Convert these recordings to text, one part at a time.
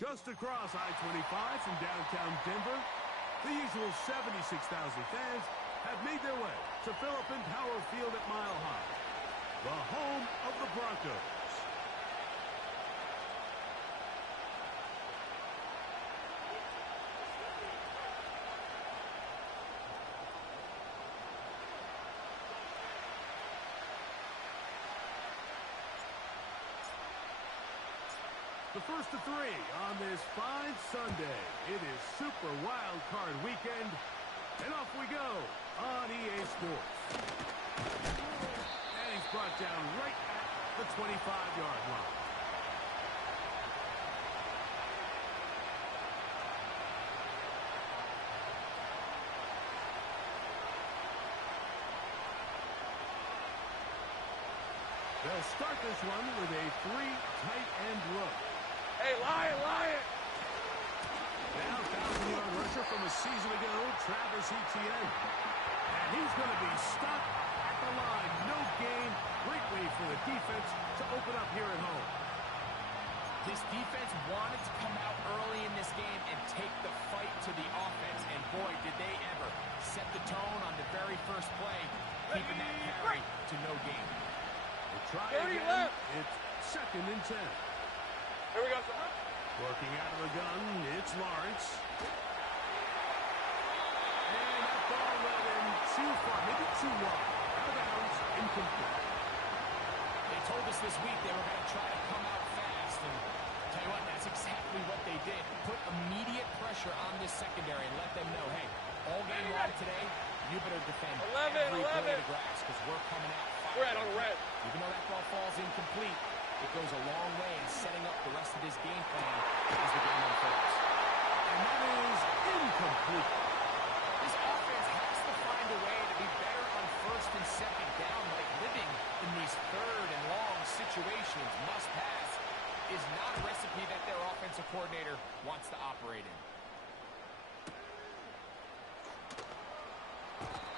Just across I-25 from downtown Denver, the usual 76,000 fans have made their way to Philip Power Field at Mile High, the home of the Broncos. The first of three on this fine Sunday. It is Super Wild Card Weekend, and off we go on EA Sports. And he's brought down right at the 25-yard line. They'll start this one with a three tight end look. Hey, Lion! Now, 1,000-yard rusher from a season ago, Travis Etienne. And he's going to be stopped at the line. No gain. Great way for the defense to open up here at home. This defense wanted to come out early in this game and take the fight to the offense. And boy, did they ever set the tone on the very first play, keeping that carry to no gain. We'll try again. Left. It's 2nd and 10. Here we go, sir. Working out of the gun, it's Lawrence. And that ball led him too far, maybe too wide. Out of bounds, incomplete. They told us this week they were going to try to come out fast. And tell you what, that's exactly what they did. Put immediate pressure on this secondary and let them know, hey, all game long today, you better defend every blade of grass because we're coming out fast. Red on red. Even though that ball falls incomplete, it goes a long way in setting up the rest of this game plan as the game unfolds. And that is incomplete. This offense has to find a way to be better on 1st and 2nd down, like living in these 3rd and long situations. Must pass is not a recipe that their offensive coordinator wants to operate in.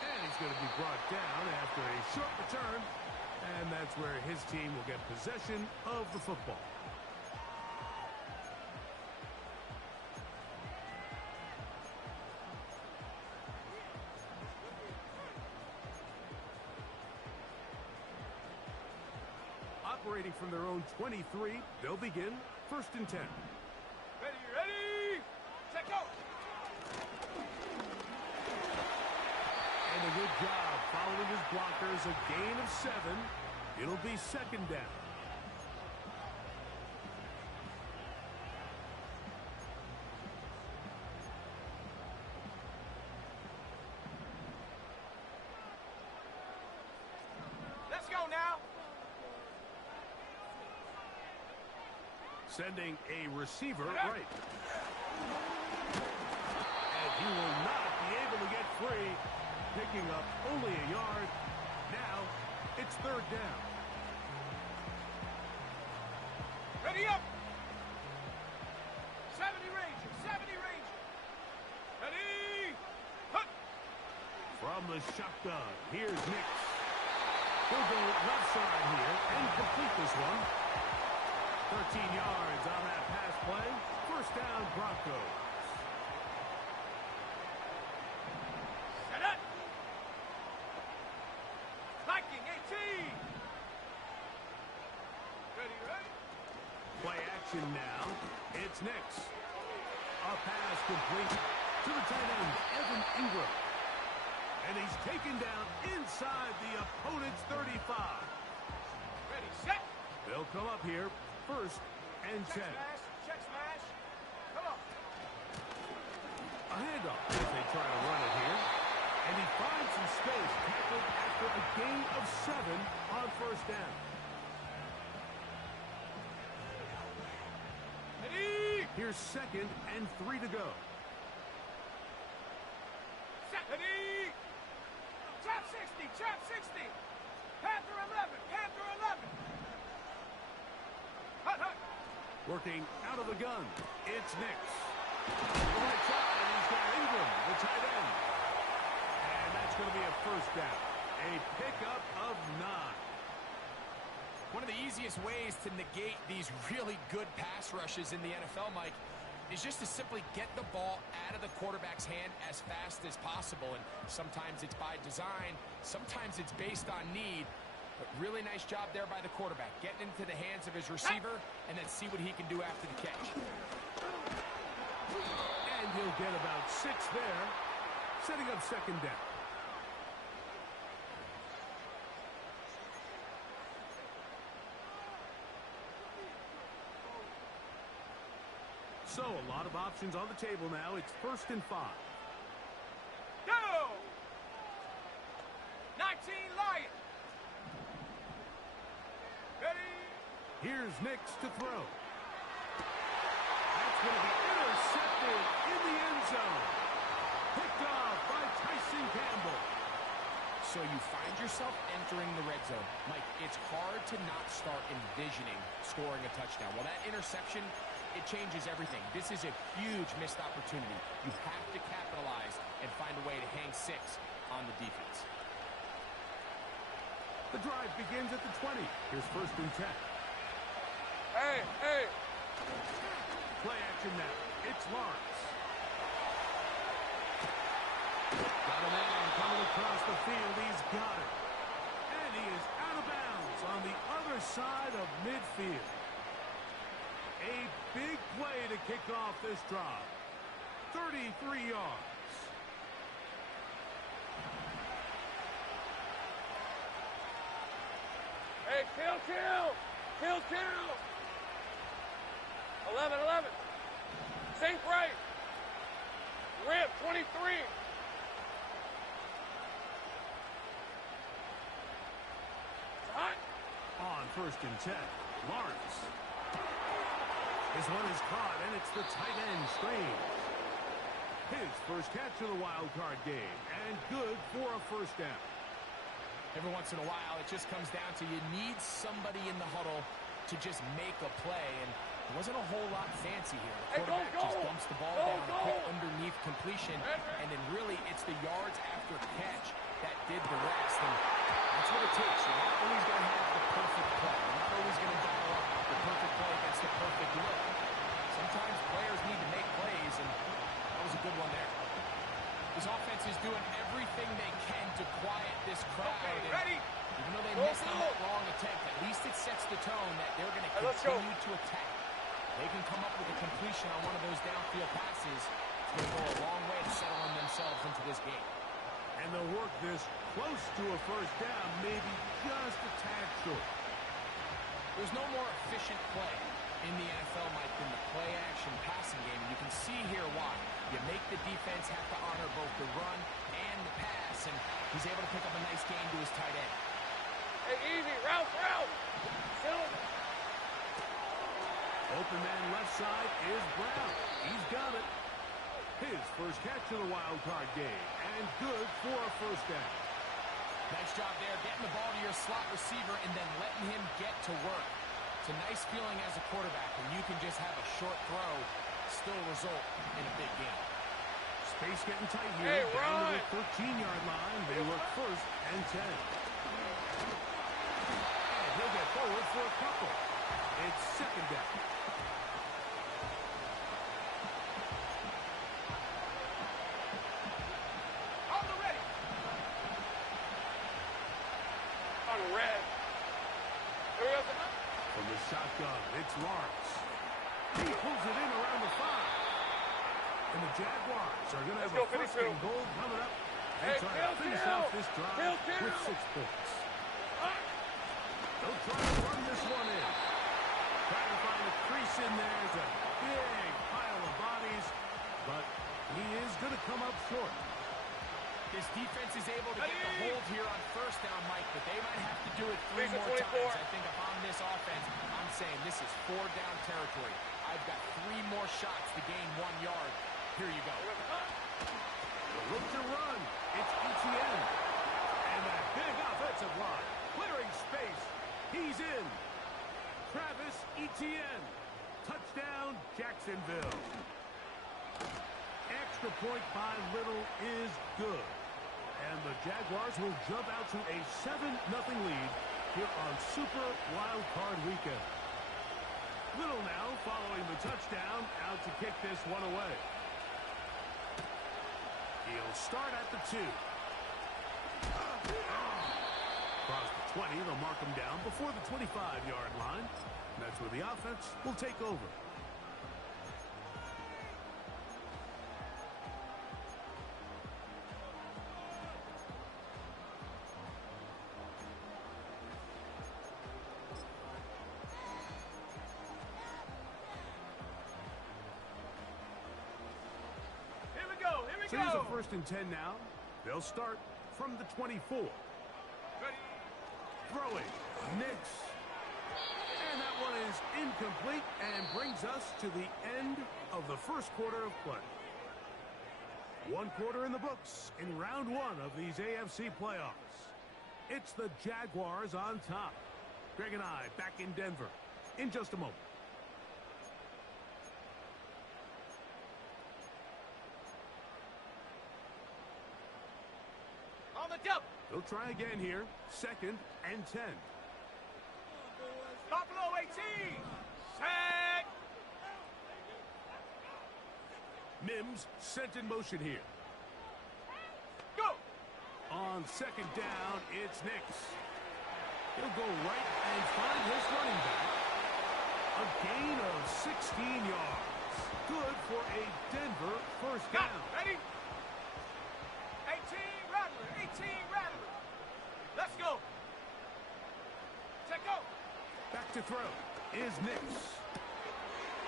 And he's going to be brought down after a short return. And that's where his team will get possession of the football. Operating from their own 23, they'll begin 1st and 10. Ready? Check out. And a good job following his blockers, a gain of 7. It'll be 2nd down. Let's go now. Sending a receiver right. And he will not be able to get free. Picking up only a yard. Now, it's 3rd down. Ready up. 70 Ranger. Ready. Hut. From the shotgun, here's Nix. He'll go left side here and complete this one. 13 yards on that pass play. 1st down, Broncos. Set up. Viking 18. Ready. Play action now. It's Nix. A pass complete to the tight end, Evan Ingram. And he's taken down inside the opponent's 35. Ready, set. They'll come up here, 1st and 10. Check smash. Come on. A handoff as they try to run it here. And he finds some space, tackled after a gain of 7 on 1st down. Ready. Here's 2nd and 3 to go. Set. Ready. Trap 60. Panther 11. Hut. Working out of the gun, it's Nix. Right side, he's got Ingram, the tight end. And that's going to be a 1st down. A pickup of 9. 25 One of the easiest ways to negate these really good pass rushes in the NFL, Mike, is just to simply get the ball out of the quarterback's hand as fast as possible. And sometimes it's by design, sometimes it's based on need. But really nice job there by the quarterback, getting into the hands of his receiver and then see what he can do after the catch. And he'll get about 6 there, setting up second down. So, a lot of options on the table now. It's 1st and 5. Go! 19 Lions. Ready? Here's Nix to throw. That's going to be intercepted in the end zone. Picked off by Tyson Campbell. So you find yourself entering the red zone. Mike, it's hard to not start envisioning scoring a touchdown. Well, that interception, it changes everything. This is a huge missed opportunity. You have to capitalize and find a way to hang 6 on the defense. The drive begins at the 20. Here's 1st and 10. Hey! Play action now. It's Lawrence. Got a man coming across the field. He's got it. And he is out of bounds on the other side of midfield. A big play to kick off this drive. 33 yards. Hey, kill! 11. Sink right. Rip, 23. Hot. On 1st and 10, Lawrence. This one is caught, and it's the tight end, Strange. His first catch of the wild card game, and good for a 1st down. Every once in a while, it just comes down to you need somebody in the huddle to just make a play, and there wasn't a whole lot fancy here. The quarterback just dumps the ball down, a quick underneath completion, and then really it's the yards after catch that did the rest, and that's what it takes. You're not always going to have the perfect play. You're not always going to dial up the perfect play against the perfect look. Sometimes players need to make plays, and that was a good one there. This offense is doing everything they can to quiet this crowd. Okay, ready? Even though they missed on that long attempt, at least it sets the tone that they're going to continue to attack. They can come up with a completion on one of those downfield passes. It's going to go a long way to settling themselves into this game. And they'll work this close to a 1st down, maybe just a tad short. There's no more efficient play in the NFL, Mike, than the play-action passing game. And you can see here why. You make the defense have to honor both the run and the pass, and he's able to pick up a nice gain to his tight end. Hey, easy. Route. Open man left side is Brown. He's got it. His first catch of the wild card game, and good for a 1st down. Nice job there, getting the ball to your slot receiver and then letting him get to work. It's a nice feeling as a quarterback when you can just have a short throw still result in a big game. Space getting tight here. Hey, down to the 13-yard line. They look 1st and 10. And he'll get forward for a couple. It's 2nd down. Red. Here we go. From the shotgun, it's Lawrence. He pulls it in around the 5. And the Jaguars are going to have a 1st and goal coming up. And try to finish off this drive with 6 points. They'll try to run this one in. Trying to find a crease in there. It's a big pile of bodies. But he is going to come up short. This defense is able to get the hold here on 1st down, Mike, but they might have to do it 3 more 24. times. I think if I'm this offense, I'm saying this is 4-down territory. I've got 3 more shots to gain 1 yard. Here you go. Look to run. It's Etienne. And that big offensive line. Clearing space. He's in. Travis Etienne. Touchdown, Jacksonville. Extra point by Little is good. And the Jaguars will jump out to a 7-0 lead here on Super Wild Card Weekend. Little now following the touchdown, out to kick this one away. He'll start at the 2. Across the 20, they'll mark him down before the 25-yard line. And that's where the offense will take over. So here's a 1st and 10 now. They'll start from the 24. Ready. Throwing. Nix. And that one is incomplete and brings us to the end of the first quarter of play. 1 quarter in the books in round 1 of these AFC playoffs. It's the Jaguars on top. Greg and I back in Denver in just a moment. They'll try again here. 2nd and 10. Buffalo 18. Set. Mims sent in motion here. Go. On 2nd down, it's Nix. He'll go right and find his running back. A gain of 16 yards. Good for a Denver 1st down. Ready? 18 Rattler. 18 Rattler. Let's go. Check go. Back to throw is Nix.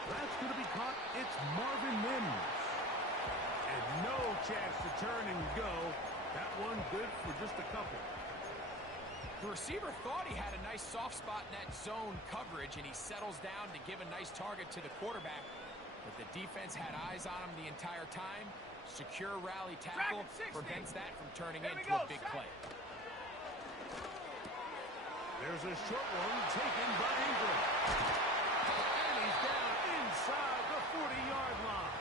That's going to be caught. It's Marvin Mims. And no chance to turn and go. That one good for just a couple. The receiver thought he had a nice soft spot in that zone coverage, and he settles down to give a nice target to the quarterback. But the defense had eyes on him the entire time. Secure rally tackle prevents that from turning into a big play. There's a short one taken by Ingram. And he's down inside the 40-yard line.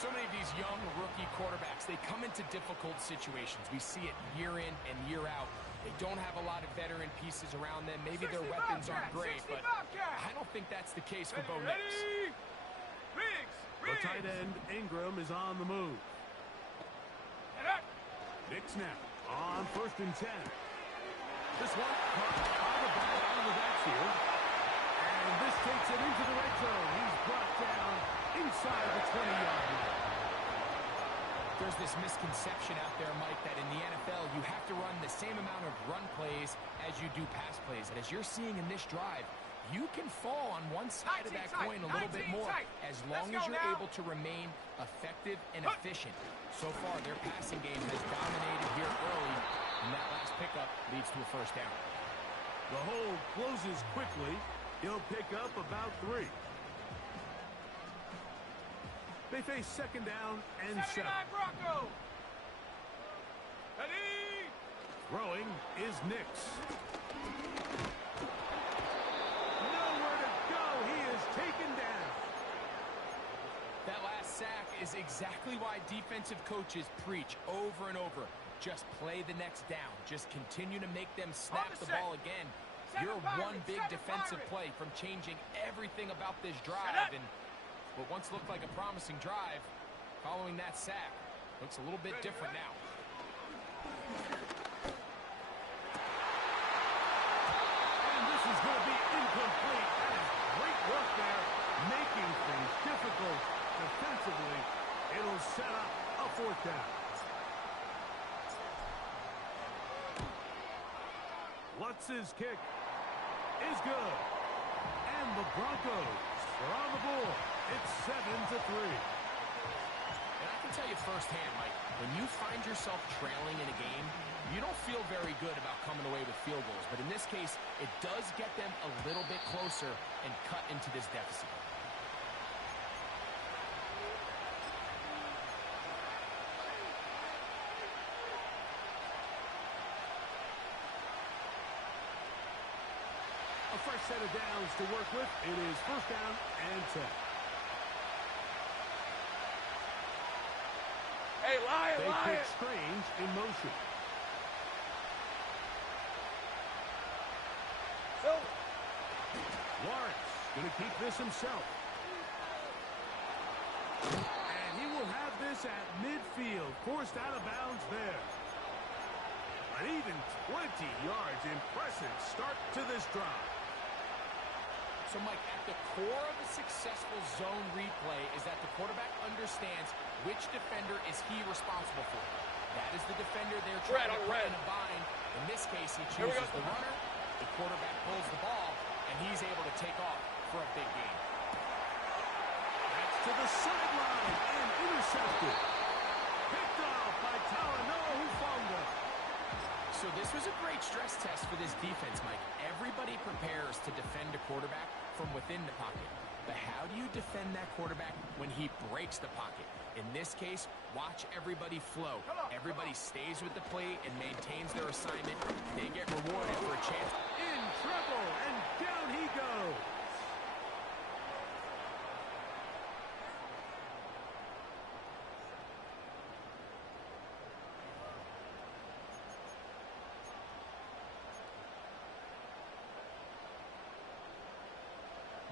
So many of these young rookie quarterbacks, they come into difficult situations. We see it year in and year out. They don't have a lot of veteran pieces around them. Maybe their weapons aren't great, but I don't think that's the case for Bo Nix. The tight end, Ingram, is on the move. Nix now on 1st and 10. This one caught by the back out of the backfield. And this takes it into the red zone. He's brought down inside the 20-yard line. There's this misconception out there, Mike, that in the NFL you have to run the same amount of run plays as you do pass plays. And as you're seeing in this drive, you can fall on one side of that coin a little bit more as long as you're able to remain effective and efficient. So far, their passing game has dominated here early, and that last pickup leads to a 1st down. The hole closes quickly. He'll pick up about 3. They face 2nd down and 7. Bronco. Ready. Throwing is Nix. Nowhere to go. He is taken down. That last sack is exactly why defensive coaches preach over and over. Just play the next down. Just continue to make them snap the ball again. You're one big defensive play from changing everything about this drive. And what once looked like a promising drive, following that sack, looks a little bit different now. And this is going to be incomplete. That is great work there, making things difficult defensively. It'll set up a 4th down. Lutz's kick is good. And the Broncos are on the board. It's 7-3. And I can tell you firsthand, Mike, when you find yourself trailing in a game, you don't feel very good about coming away with field goals. But in this case, it does get them a little bit closer and cut into this deficit. A fresh set of downs to work with. It is 1st down and 10. Hey, Lion, They Lion. pick Strange in motion. Lawrence going to keep this himself. And he will have this at midfield. Forced out of bounds there. An even 20 yards. Impressive start to this drive. So, Mike, at the core of a successful zone replay is that the quarterback understands which defender is he responsible for. That is the defender they're trying to put in a bind. In this case, he chooses the runner. The quarterback pulls the ball, and he's able to take off for a big gain. That's to the sideline and intercepted. Picked off by Talanoa Hufanga. So this was a great stress test for this defense, Mike. Everybody prepares to defend a quarterback from within the pocket. But how do you defend that quarterback when he breaks the pocket? In this case, watch everybody flow. Everybody stays with the play and maintains their assignment. They get rewarded for a chance. In trouble, and down he goes.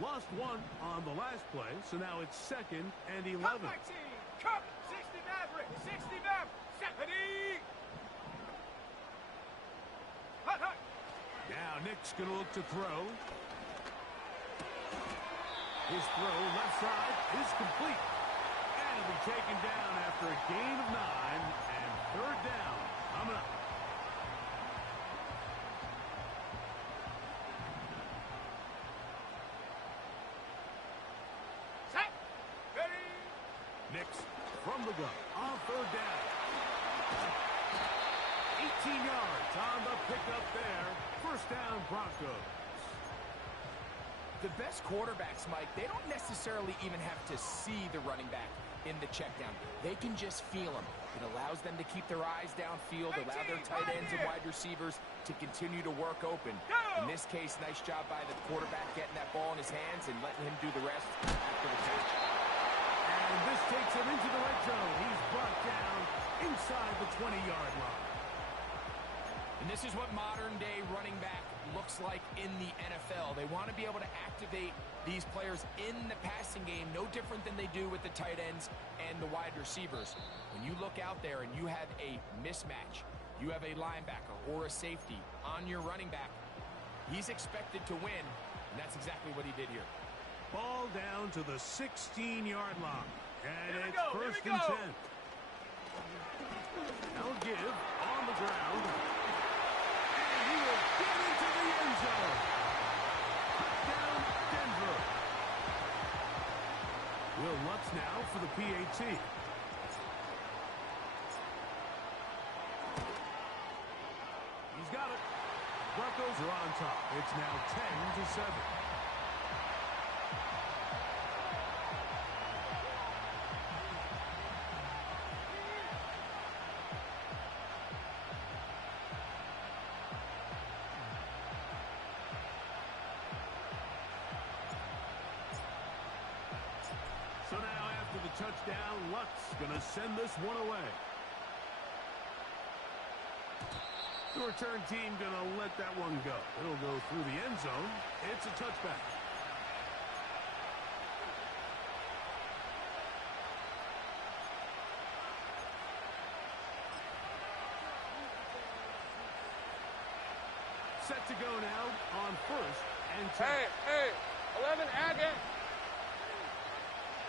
Lost one on the last play, so now it's 2nd and 11. Come, my team! Come! 60 Maverick! 60 Maverick! 70! Hut, hut! Now Nick's going to look to throw. His throw left side is complete. And it'll be taken down after a gain of 9 and 3rd down coming up. From the gun on 3rd down. 18 yards on the pickup there. 1st down, Broncos. The best quarterbacks, Mike, they don't necessarily even have to see the running back in the check down. They can just feel him. It allows them to keep their eyes downfield, allow their tight ends and wide receivers to continue to work open. In this case, nice job by the quarterback getting that ball in his hands and letting him do the rest after the catch. And this takes him into the red zone. He's brought down inside the 20-yard line. And this is what modern-day running back looks like in the NFL. They want to be able to activate these players in the passing game, no different than they do with the tight ends and the wide receivers. When you look out there and you have a mismatch, you have a linebacker or a safety on your running back, he's expected to win, and that's exactly what he did here. Ball down to the 16-yard line. And it's go, 1st and 10. Now give on the ground. And he will get into the end zone. Touchdown, Denver. Will Lutz now for the PAT. He's got it. Broncos are on top. It's now 10-7. So now after the touchdown, Lutz going to send this one away. The return team going to let that one go. It'll go through the end zone. It's a touchback. Set to go now on 1st and 10. Hey, 11 Agate.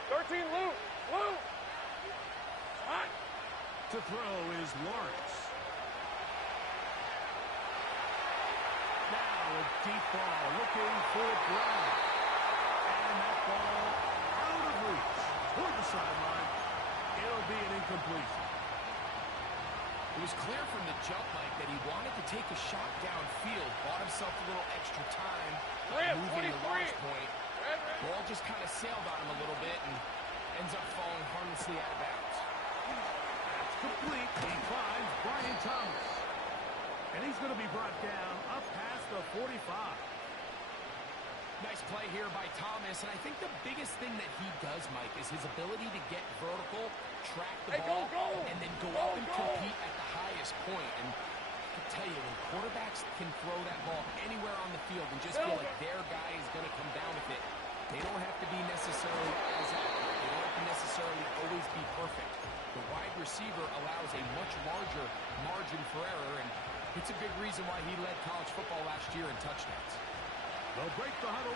13 Luke. Hot. To throw is Lawrence. Now a deep ball looking for Brown. And that ball out of reach toward the sideline. It'll be an incompletion. It was clear from the jump, Mike, that he wanted to take a shot downfield, bought himself a little extra time, moving the launch point. Ball just kind of sailed on him a little bit and ends up falling harmlessly out of bounds. That's complete. He finds Brian Thomas. And he's going to be brought down up past the 45. Nice play here by Thomas, and I think the biggest thing that he does, Mike, is his ability to get vertical, track the ball, and then go up and compete at the highest point. And I can tell you, when quarterbacks can throw that ball anywhere on the field and just feel like their guy is going to come down It's a big reason why he led college football last year in touchdowns. They'll break the huddle.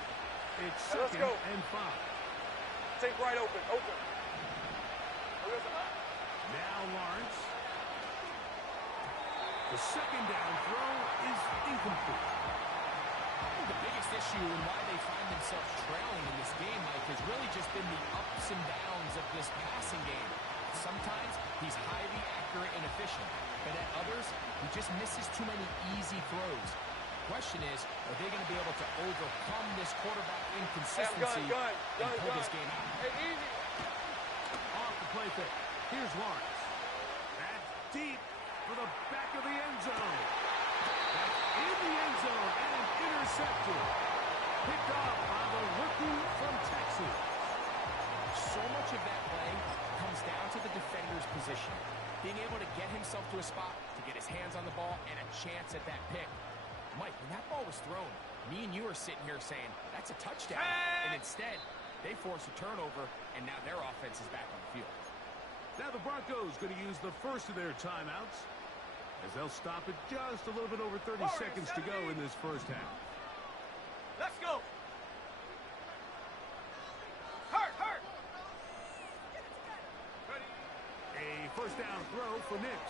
It's Hey, let's second go. and 5. Take right open. Open. Now Lawrence. The second down throw is incomplete. The biggest issue and why they find themselves trailing in this game, Mike, has really just been the ups and downs of this passing game. Sometimes he's highly accurate and efficient, but at others, he just misses too many easy throws. The question is, are they going to be able to overcome this quarterback inconsistency and pull this game out? Hey, easy. Off the play fake. Here's Lawrence. That's deep for the back of the end zone. That's in the end zone and intercepted. Picked off by the rookie from Texas. So much of that play comes down to the defender's position. Being able to get himself to a spot, to get his hands on the ball, and a chance at that pick. Mike, when that ball was thrown, me and you are sitting here saying, that's a touchdown. And instead, they force a turnover, and now their offense is back on the field. Now the Broncos going to use the first of their timeouts, as they'll stop it just a little bit over 30 seconds to go in this first half. Let's go. Hurt. Ready. A first down throw for Nix.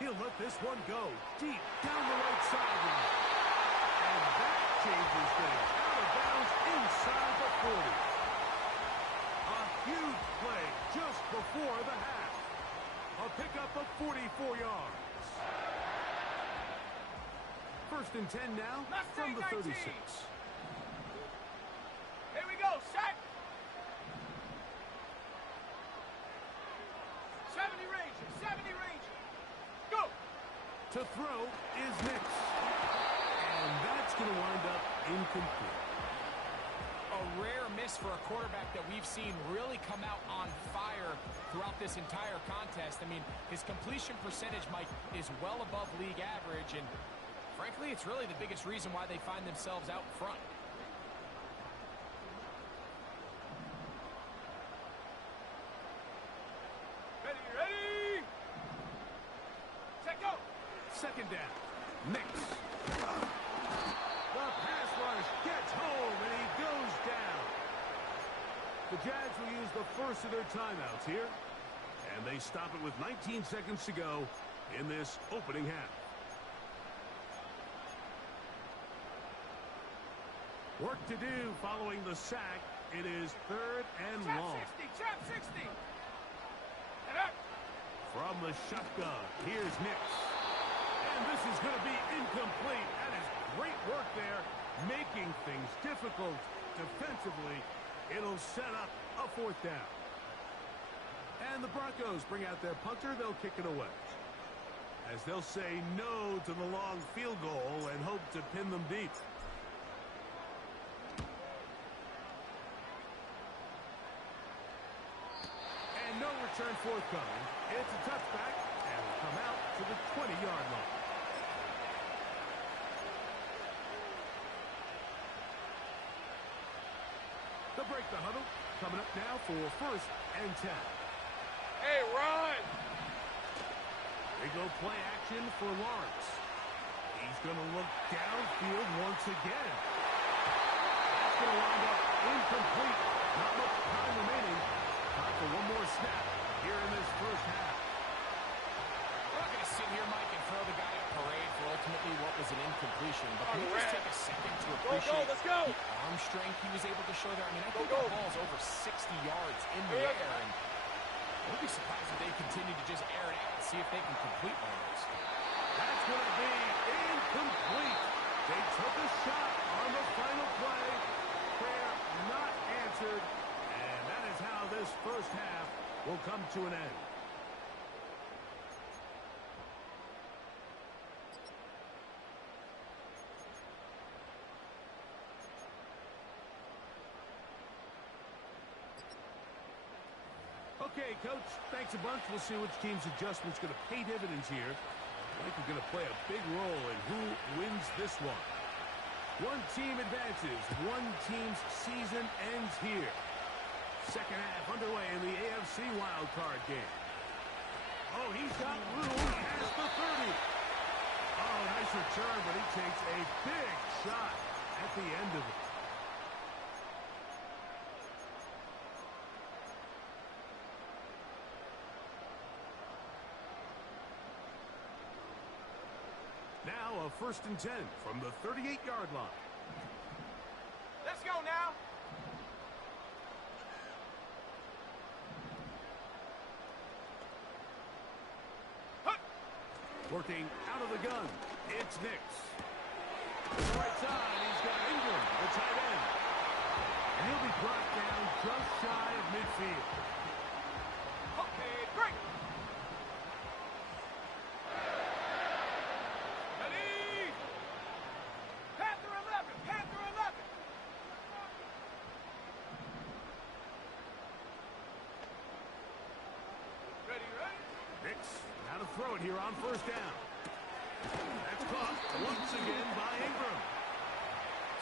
He'll let this one go deep down the right sideline. And that changes things. Out of bounds inside the 40. A huge play just before the half. A pickup of 44 yards. First and 10 now from the 36. Here we go. Set. 70 Ranger. Go. To throw is Nix. And that's going to wind up incomplete. A rare miss for a quarterback that we've seen really come out on fire throughout this entire contest. I mean, his completion percentage, Mike, is well above league average, and frankly, it's really the biggest reason why they find themselves out front. Ready. Set, go. Second down. Nix. The pass rush gets home, and he goes down. The Jags will use the first of their timeouts here, and they stop it with 19 seconds to go in this opening half. Work to do following the sack. It is third and long. Trap 60. From the shotgun, here's Nix. And this is going to be incomplete. That is great work there, making things difficult defensively. It'll set up a fourth down. And the Broncos bring out their punter. They'll kick it away, as they'll say no to the long field goal and hope to pin them deep. And no return forthcoming. It's a touchback, and will come out to the 20-yard line. They'll break the huddle. Coming up now for first and 10. Hey, run. They go play action for Lawrence. He's going to look downfield once again. That's going to wind up incomplete. Not much time remaining. Time for one more snap here in this first half. We're not going to sit here, Mike, and throw the guy a parade for ultimately what was an incompletion. But can we just take a second to appreciate let's go. the arm strength he was able to show there? I mean, I think the ball's over 60 yards in the air, and I wouldn't be surprised if they continue to just air it out and see if they can complete one of those. That's going to be incomplete. They took a shot on the final play. Prayer not answered. And that is how this first half will come to an end. Okay, Coach, thanks a bunch. We'll see which team's adjustment's going to pay dividends here. I think we're going to play a big role in who wins this one. One team advances. One team's season ends here. Second half underway in the AFC wildcard game. Oh, he's got room past the 30. Oh, nice return, but he takes a big shot at the end of it. Now a 1st and 10 from the 38-yard line. Let's go now. Working out of the gun, it's Nix. Right side, he's got Ingram, the tight end. And he'll be brought down just shy of midfield. Okay, break. Ready. Panther 11, Panther 11. Ready, ready. Nix, now to throw it here on 1st down. That's caught once again by Ingram.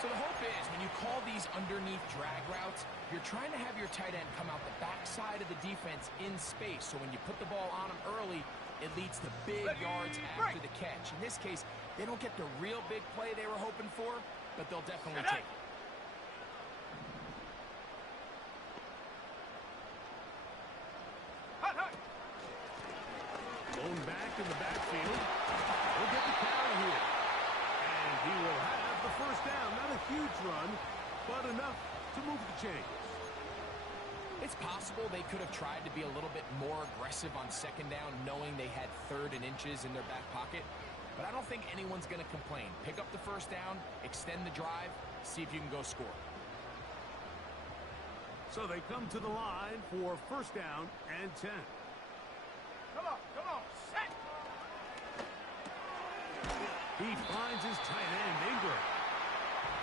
So the hope is when you call these underneath drag routes, you're trying to have your tight end come out the backside of the defense in space. So when you put the ball on him early, it leads to big yards after the catch. In this case, they don't get the real big play they were hoping for, but they'll definitely take it. Hut, hut. Blown back in the backfield. He'll get the carry here. And he will have the 1st down. Not a huge run, but enough to move the chains. It's possible they could have tried to be a little bit more aggressive on 2nd down, knowing they had 3rd and inches in their back pocket. But I don't think anyone's going to complain. Pick up the 1st down, extend the drive, see if you can go score. So they come to the line for 1st down and 10. Come on, set. He finds his tight end, Ingram.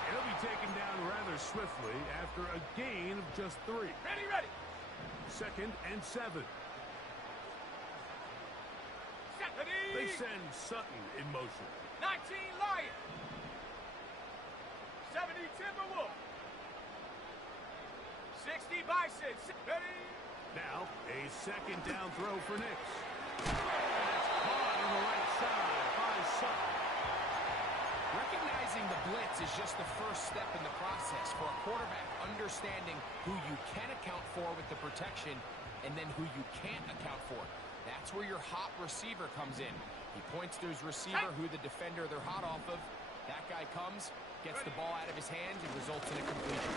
He'll be taken down rather swiftly after a gain of just 3. Ready, ready. 2nd and 7. Set. Ready. They send Sutton in motion. 19 Lion. 70 Timberwolf. 60 Bison. Ready. Now, a 2nd down throw for Nix. That's caught on the right side by Sutton. Recognizing the blitz is just the first step in the process for a quarterback, understanding who you can account for with the protection and then who you can't account for. That's where your hot receiver comes in. He points to his receiver, who the defender they're hot off of. That guy comes, gets the ball out of his hands, and results in a completion.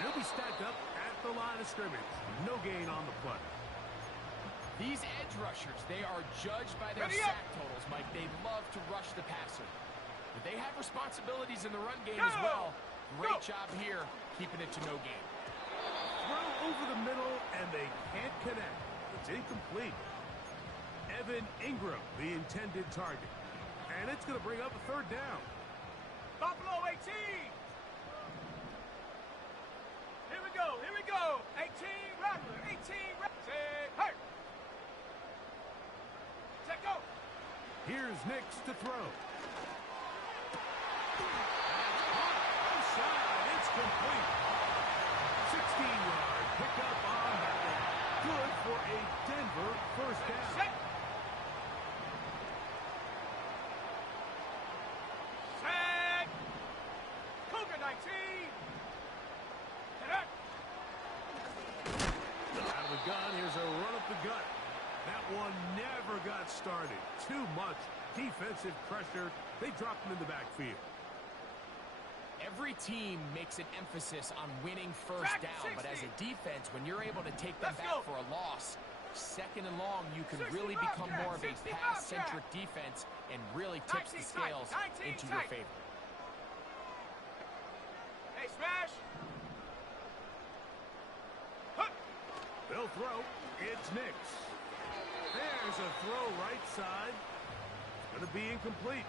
He'll be stacked up at the line of scrimmage. No gain on the play. These edge rushers, they are judged by their sack totals, Mike. They love to rush the passer. But they have responsibilities in the run game as well. Great job here, keeping it to no gain. Throw over the middle, and they can't connect. It's incomplete. Evan Ingram, the intended target. And it's going to bring up a 3rd down. Buffalo 18. Here we go, here we go. 18 Rattler, 18 Rattler. Say, hey. Set go. Here's Nix to throw. Outside, it's complete. 16-yard pickup on that one. Good for a Denver 1st down. Set. Set. Cougar 19. Connect. Out of the gun, here's a run up the gut. That one never got started. Too much defensive pressure. They dropped him in the backfield. Every team makes an emphasis on winning 1st down, but as a defense, when you're able to take them back for a loss, 2nd and long, you can really become more of a pass-centric defense and really tips the scales into your favor. Hey, smash. They'll throw. It's Nix. There's a throw right side. It's going to be incomplete.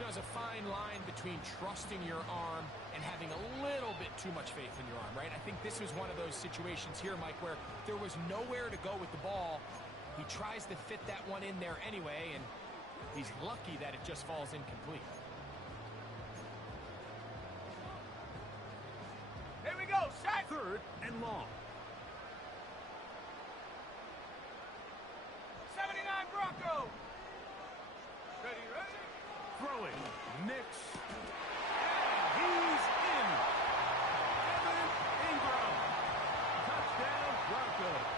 There's a fine line between trusting your arm and having a little bit too much faith in your arm, right? I think this was one of those situations here, Mike, where there was nowhere to go with the ball. He tries to fit that one in there anyway, and he's lucky that it just falls incomplete. Here we go, set. 3rd and long. 79 Bronco. Nix. And he's in. Evan Ingram. Touchdown, Broncos.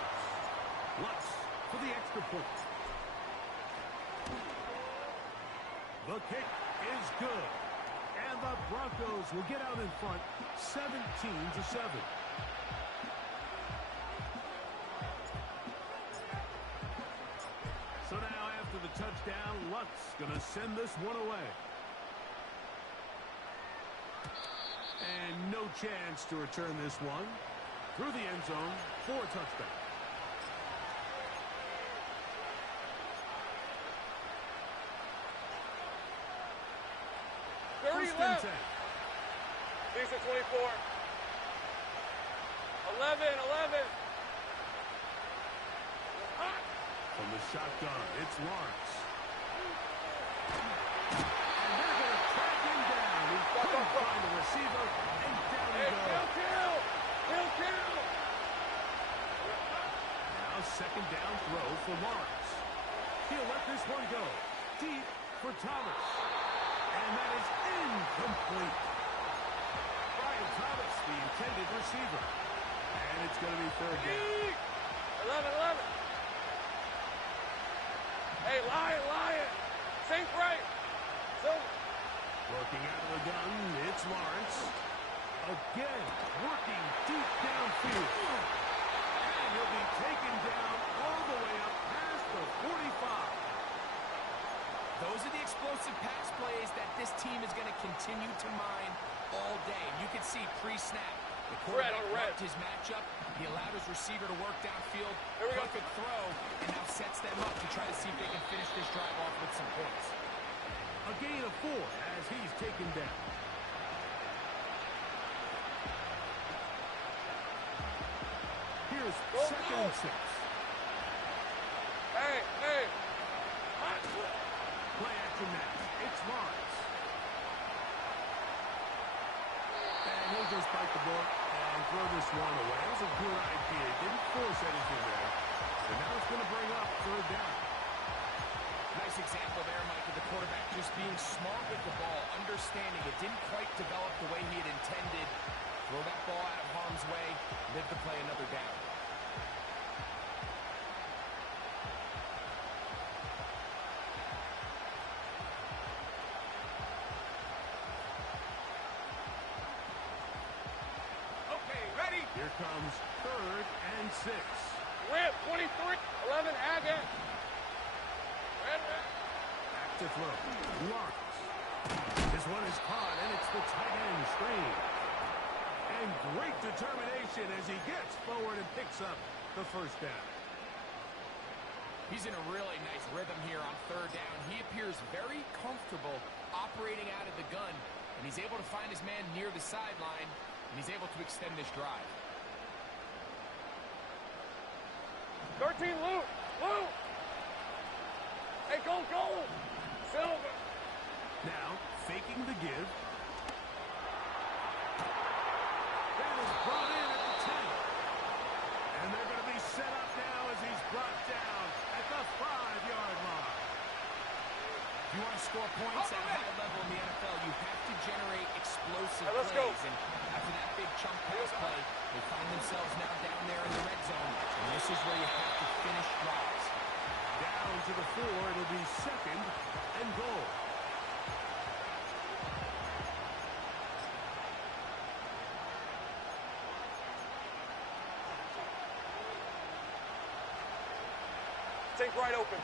Lutz for the extra point. The kick is good. And the Broncos will get out in front 17-7. So now after the touchdown, Lutz going to send this one away. And no chance to return this one through the end zone for a touchdown. First and 10. These are 24. 11. From the shotgun, it's Lawrence. And they're going to track him down. He couldn't find the receiver, and down he goes. Kill. Now second down throw for Lawrence. He'll let this one go. Deep for Thomas. And that is incomplete. Brian Thomas, the intended receiver. And it's going to be third down. 11. Hey, Lion. Sink right. Working out of the gun, it's Lawrence. Again, working deep downfield. And he'll be taken down all the way up past the 45. Those are the explosive pass plays that this team is going to continue to mine all day. You can see pre-snap. The quarterback worked his matchup. He allowed his receiver to work downfield. Perfect throw, and now sets them up to try to see if they can finish this drive off with some points. A gain of 4 as he's taken down. Here's second and 6. Hey. Play action now. It's Lawrence. And he'll just bite the bullet and throw this one away. That was a good idea. Didn't force anything there. And now it's going to bring up third down. Nice example there, Mike, of the quarterback just being smart with the ball, understanding it didn't quite develop the way he had intended. Throw that ball out of harm's way, live to play another down. Okay, ready? Here comes third and 6. Rip, 23. 11, Agate. Back to throw. Lawrence. This one is caught, and it's the tight end screen. And great determination as he gets forward and picks up the first down. He's in a really nice rhythm here on third down. He appears very comfortable operating out of the gun, and he's able to find his man near the sideline, and he's able to extend this drive. 13, Luke. Hey, go. Silver. Now, faking the give. That is brought in at the 10. And they're going to be set up now as he's brought down at the 5-yard line. If you want to score points at a high level in the NFL, you have to generate explosive Let's plays. go. And after that big chunk pass play, they find themselves now down there in the red zone. And this is where you have to finish drives. Down to the 4, it'll be second and goal. Take right open.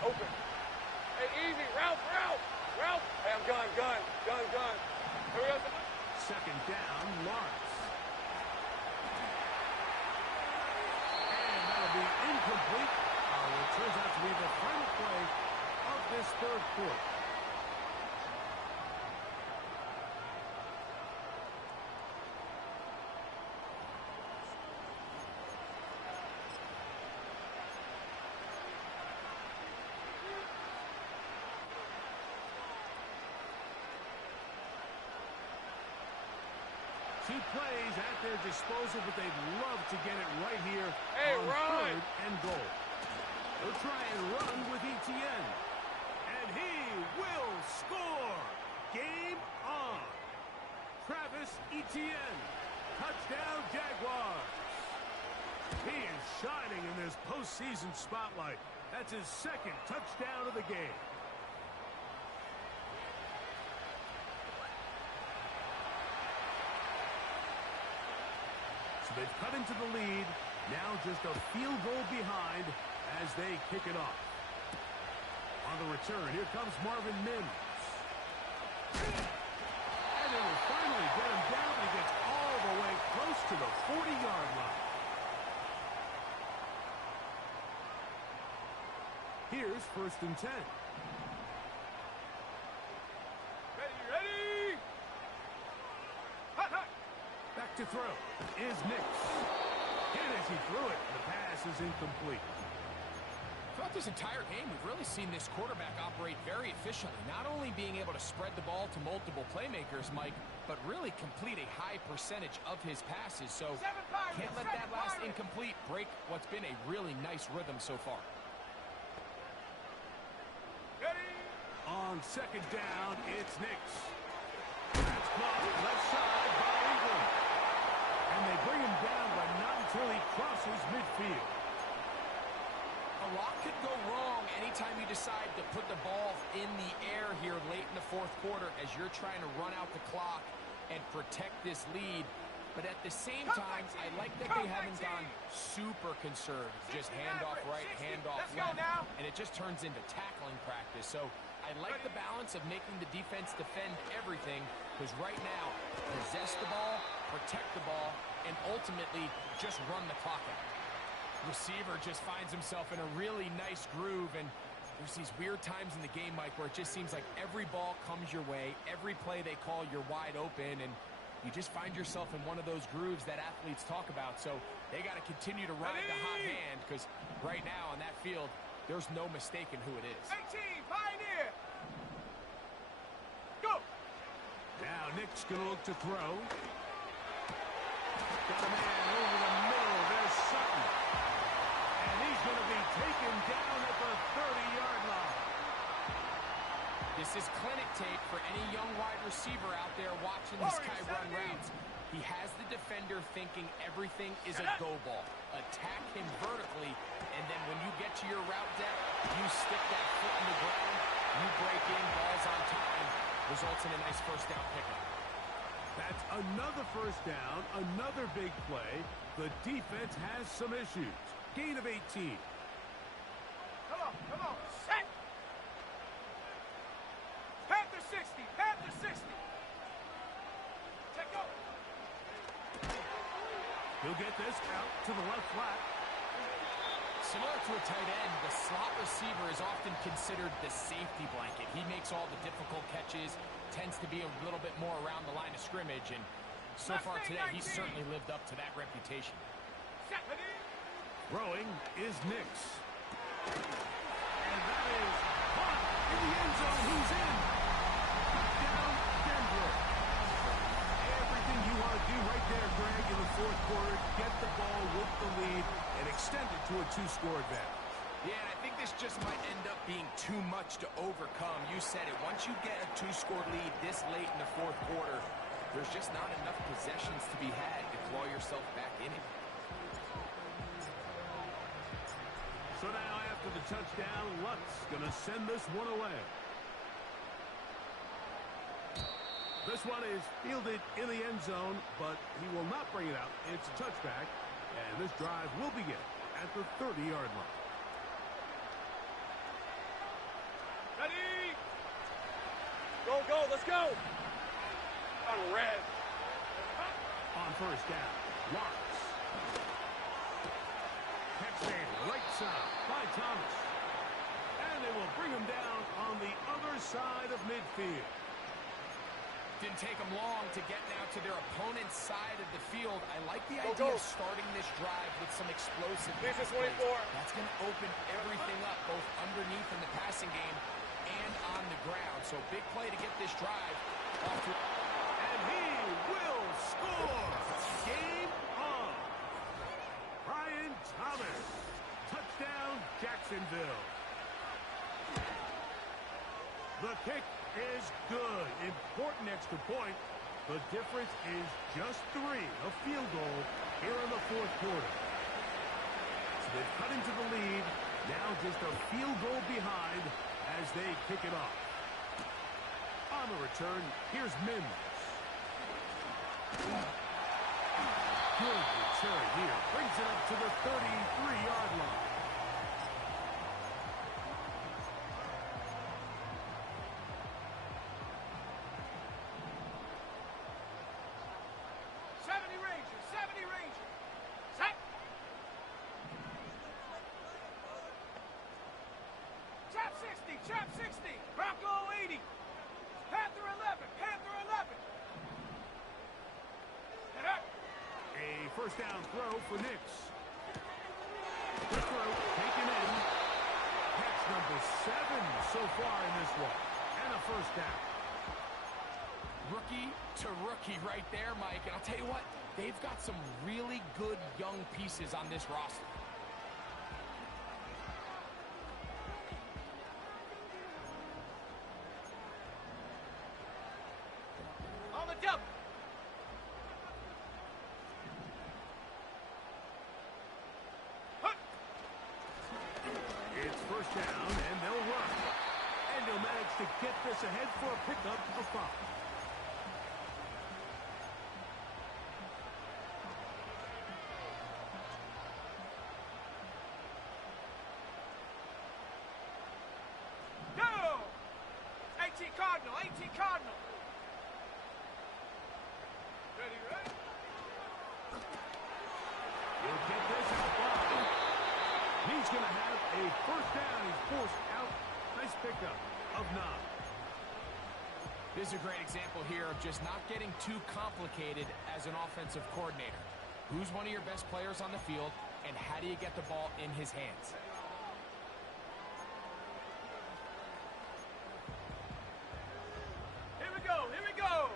Hey, easy. Ralph. Hey, I'm gun. Here we go. Second down, Lawrence. And that'll be incomplete. It turns out to be the final play of this third quarter. Two plays at their disposal, but they'd love to get it right here on third and goal. They'll try and run with Etienne. And he will score. Game Etienne. Touchdown, Jaguars. He is shining in this postseason spotlight. That's his second touchdown of the game. So they've cut into the lead. Now just a field goal behind as they kick it off. On the return, here comes Marvin Mims. And they will finally get him down. He gets all the way close to the 40-yard line. Here's 1st and 10. Ready! Hot, hot. Back to throw is Nix. Hit as he threw it. The pass is incomplete. Throughout this entire game, we've really seen this quarterback operate very efficiently, not only being able to spread the ball to multiple playmakers, Mike, but really complete a high percentage of his passes. So can't let that last incomplete break what's been a really nice rhythm so far. Ready? On 2nd down, it's Nix. That's blocked left side by Ingram. And they bring him down, but not until he crosses midfield. A lot could go wrong anytime you decide to put the ball in the air here late in the 4th quarter as you're trying to run out the clock and protect this lead. But at the same time, I like that they haven't gone super conservative. Just handoff right, handoff left, and it just turns into tackling practice. So I like the balance of making the defense defend everything, because right now, possess the ball, protect the ball, and ultimately just run the clock out. Receiver just finds himself in a really nice groove, and there's these weird times in the game, Mike, where it just seems like every ball comes your way, every play they call, you're wide open, and you just find yourself in one of those grooves that athletes talk about. So they got to continue to ride the hot hand, because right now on that field, there's no mistaking who it is. 18, Pioneer! Go! Now Nick's going to look to throw. Got a man over the middle. There's Sutton. And he's going to be taken down at the 30-yard line. This is clinic tape for any young wide receiver out there watching this guy run routes. He has the defender thinking everything is a go ball. Attack him vertically, and then when you get to your route depth, you stick that foot in the ground, you break in, balls on time, results in a nice 1st down pickup. That's another 1st down, another big play. The defense has some issues. Gain of 18. Come on, set! Panther 60, Panther 60! Check go! He'll get this out to the left flat. Similar to a tight end, the slot receiver is often considered the safety blanket. He makes all the difficult catches, tends to be a little bit more around the line of scrimmage, and so far today, he's certainly lived up to that reputation. Throwing is Nix. And that is caught in the end zone. He's in. Touchdown, Denver. Everything you want to do right there, Greg, in the 4th quarter. Get the ball with the lead and extend it to a 2-score advantage. Yeah, I think this just might end up being too much to overcome. You said it. Once you get a 2-score lead this late in the 4th quarter, there's just not enough possessions to be had to claw yourself back in it. So now after the touchdown, Lutz going to send this one away. This one is fielded in the end zone, but he will not bring it out. It's a touchback, and this drive will begin at the 30-yard line. Ready? Go, let's go! On red. On 1st down, Lawrence. Catchman, right side by Thomas. And they will bring him down on the other side of midfield. Didn't take them long to get now to their opponent's side of the field. I like the idea of starting this drive with some explosive pass plays. That's going to open everything up, both underneath in the passing game and on the ground. So big play to get this drive off to. And he will score. Game on. Brian Thomas. Touchdown, Jacksonville. The kick is good. Important extra point. The difference is just 3, a field goal here in the fourth quarter. So they've cut into the lead. Now just a field goal behind as they kick it off. On the return, here's Mims. Good return here. Brings it up to the 33-yard line. Trap 60, Bronco 80, Panther 11, Panther 11. A first down throw for Nix. The throw taken in. Catch number 7 so far in this one. And a first down. Rookie to rookie right there, Mike. And I'll tell you what, they've got some really good young pieces on this roster. Down, and they'll run. And they'll manage to get this ahead for a pickup of 5. Go! 18 Cardinal, 18 Cardinal. Ready, ready? He'll get this out wide. He's going to have a first down. He's forced out. Nice pickup of 9. This is a great example here of just not getting too complicated as an offensive coordinator. Who's one of your best players on the field, and how do you get the ball in his hands? Here we go, here we go.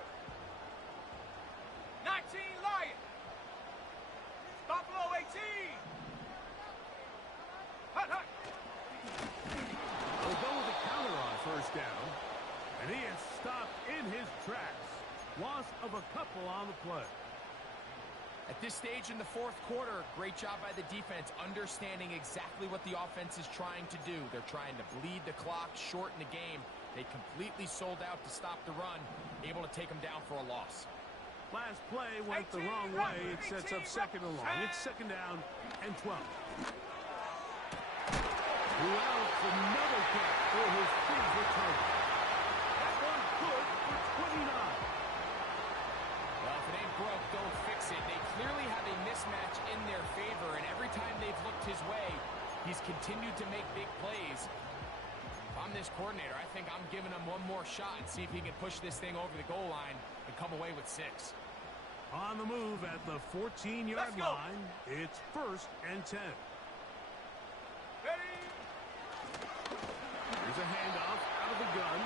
19 Lion. Buffalo 18. Hut, hut. They'll go with a counter on first down. And he is stopped in his tracks. Loss of a couple on the play. At this stage in the fourth quarter, great job by the defense, understanding exactly what the offense is trying to do. They're trying to bleed the clock, shorten the game. They completely sold out to stop the run, able to take them down for a loss. Last play went the wrong way. It sets up second and long. It's second down and 12. Wells, another kick for his favorite target. That one good for 29. Well, if it ain't broke, don't fix it. They clearly have a mismatch in their favor, and every time they've looked his way, he's continued to make big plays. If I'm this coordinator, I think I'm giving him one more shot and see if he can push this thing over the goal line and come away with 6. On the move at the 14-yard line, it's first and 10. Ready? Here's a handoff out of the gun.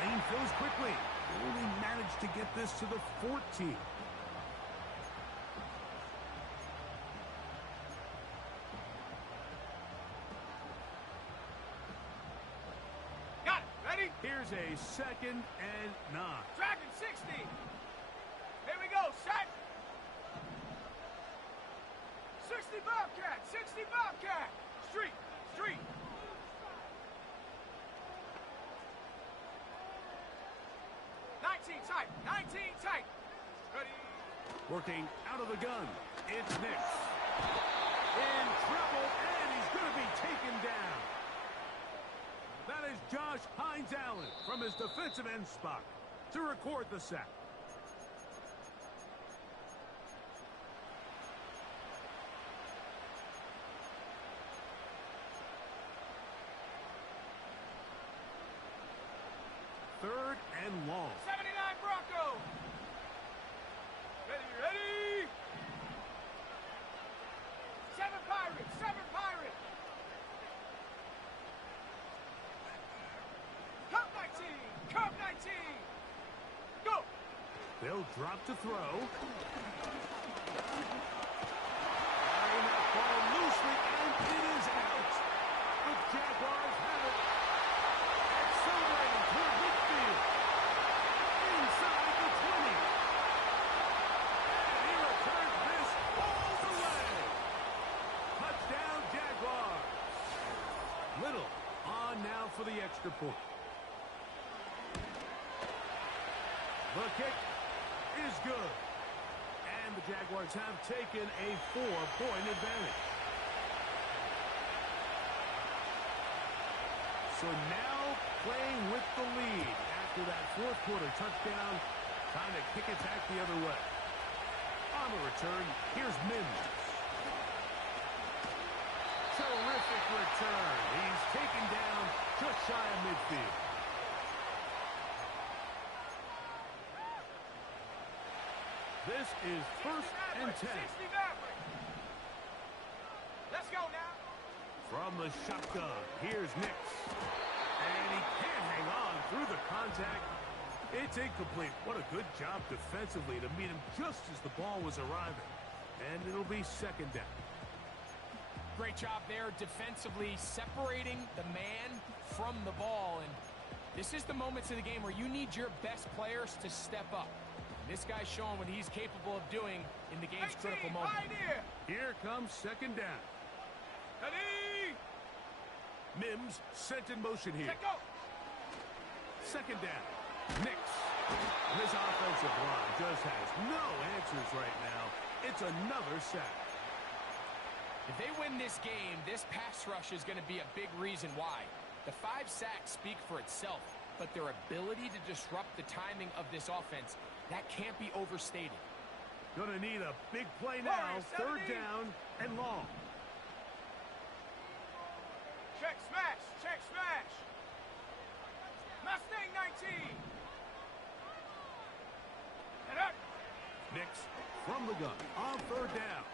Lane fills quickly. They only managed to get this to the 14. Got it. Ready? Here's a second and 9. Dragon 60. Here we go. Set. 60 Bobcat. 60 Bobcat. Street. Street. Tight. 19 tight. Ready. Working out of the gun. It's Nix. In trouble, and he's going to be taken down. That is Josh Hines-Allen from his defensive end spot to record the sack. Third and long. 79 Bronco. Ready, ready. 7 Pirates, 7 Pirates. Cup 19, Cup 19. Go. They'll drop to throw. Firing that ball loosely, and it is out. The Jaguars have it. Accelerating toward midfield. Inside the 20. extra point. The kick is good. And the Jaguars have taken a 4-point advantage. So now playing with the lead after that fourth quarter touchdown. Time to kick it back the other way. On the return, here's Mims. Terrific return. He's taken down just shy of midfield. This is 1st and 10. Let's go now. From the shotgun, here's Nix. And he can't hang on through the contact. It's incomplete. What a good job defensively to meet him just as the ball was arriving. And it'll be 2nd down. Great job there defensively, separating the man from the ball. And this is the moments of the game where you need your best players to step up. And this guy's showing what he's capable of doing in the game's critical moment. Right Here comes 2nd down. Ready. Mims sent in motion here. Let go. 2nd down. Nix. This offensive line just has no answers right now. It's another sack. If they win this game, this pass rush is going to be a big reason why. The 5 sacks speak for itself, but their ability to disrupt the timing of this offense, that can't be overstated. Gonna need a big play now. 3rd down and long. Check smash. Check smash. Mustang 19. And up. Nix from the gun on 3rd down.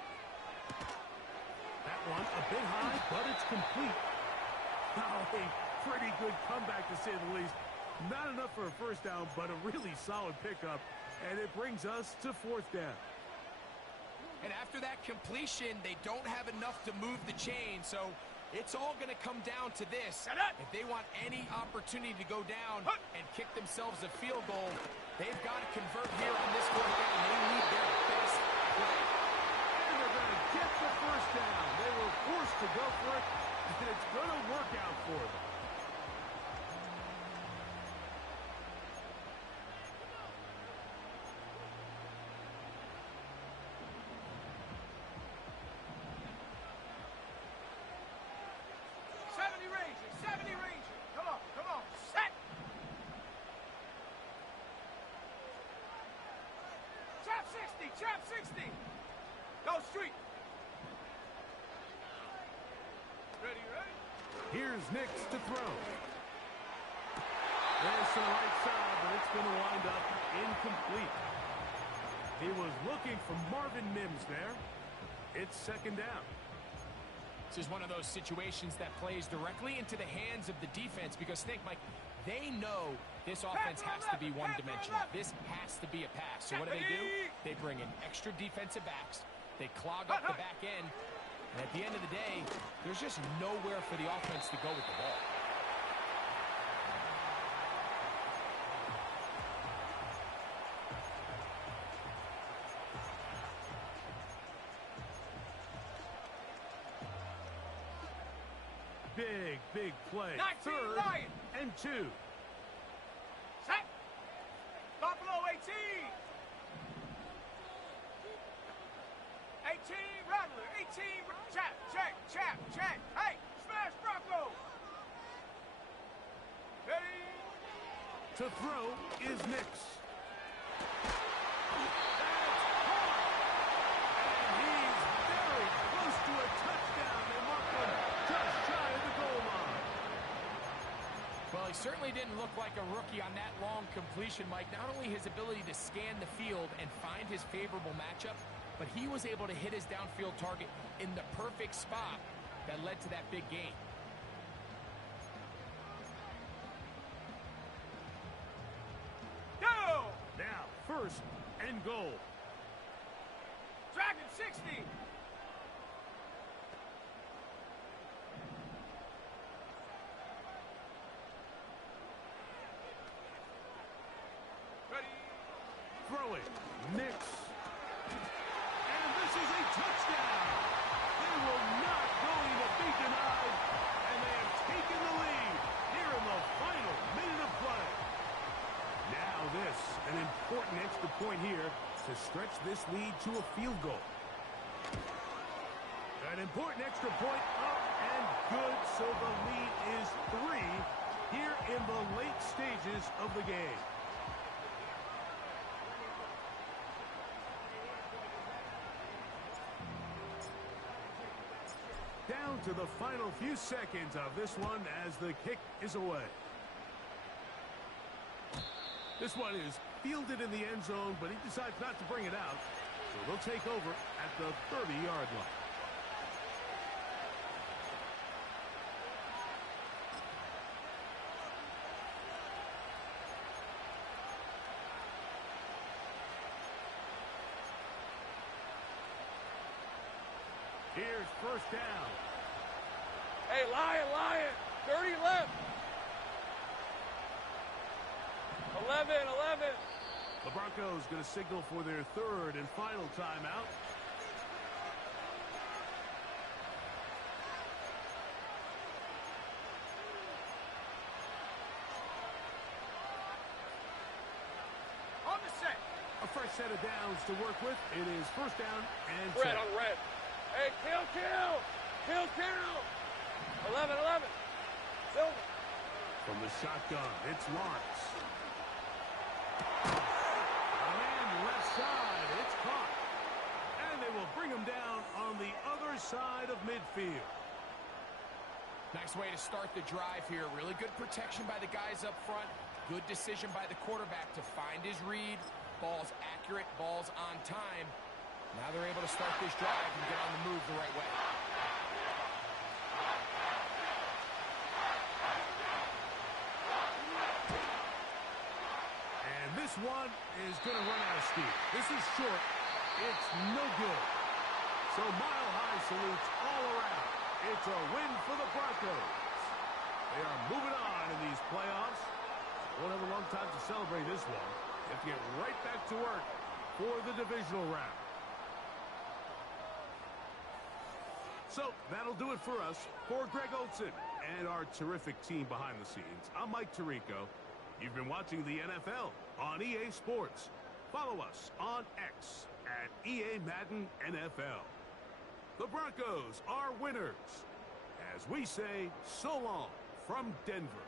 That one a bit high, but it's complete. Oh, a pretty good comeback to say the least. Not enough for a 1st down, but a really solid pickup. And it brings us to 4th down. And after that completion, they don't have enough to move the chain, so it's all going to come down to this. If they want any opportunity to go down and kick themselves a field goal, they've got to convert here on this 4th down. They need their best play. And they're going to get the 1st down. They were forced to go for it, and it's going to work out for them. Trap 60. Go street. Ready. Here's Nix to throw. There's the right side, but it's going to wind up incomplete. He was looking for Marvin Mims there. It's 2nd down. This is one of those situations that plays directly into the hands of the defense because think, Mike, they know this offense has to be one-dimensional. This has to be a pass. So what do? They bring in extra defensive backs. They clog up the back end. And at the end of the day, there's just nowhere for the offense to go with the ball. Big play. 3rd and 2. Set. Buffalo 18. 18 Rattler. 18. Check. Hey, smash Bronco. Ready. To throw is Nix. He certainly didn't look like a rookie on that long completion, Mike. Not only his ability to scan the field and find his favorable matchup, but he was able to hit his downfield target in the perfect spot that led to that big gain. Go! Now, 1st and goal. Dragon 60. Throwing, Nix. And this is a touchdown. They were not going to be denied, and they have taken the lead here in the final. an important extra point here to stretch this lead to a field goal. An important extra point up and good, so the lead is 3 here in the late stages of the game. Down to the final few seconds of this one as the kick is away. This one is fielded in the end zone, but he decides not to bring it out. So they'll take over at the 30-yard line. Here's first down. Hey, Lion. 30 left. 11. The Broncos going to signal for their third and final timeout. On the set. A fresh set of downs to work with. It is first down and Red 10. on red. Hey, kill. 11. Silver. From the shotgun, it's Lawrence. A man left side, it's caught. And they will bring him down on the other side of midfield. Nice way to start the drive here. Really good protection by the guys up front. Good decision by the quarterback to find his read. Ball's accurate, ball's on time. Now they're able to start this drive and get on the move the right way. And this one is going to run out of steam. This is short. It's no good. So mile-high salutes all around. It's a win for the Broncos. They are moving on in these playoffs. Won't have a long time to celebrate this one. They have to get right back to work for the divisional round. So that'll do it for us. For Greg Olson and our terrific team behind the scenes, I'm Mike Tirico. You've been watching the NFL on EA Sports. Follow us on X at EA Madden NFL. The Broncos are winners. As we say, so long from Denver.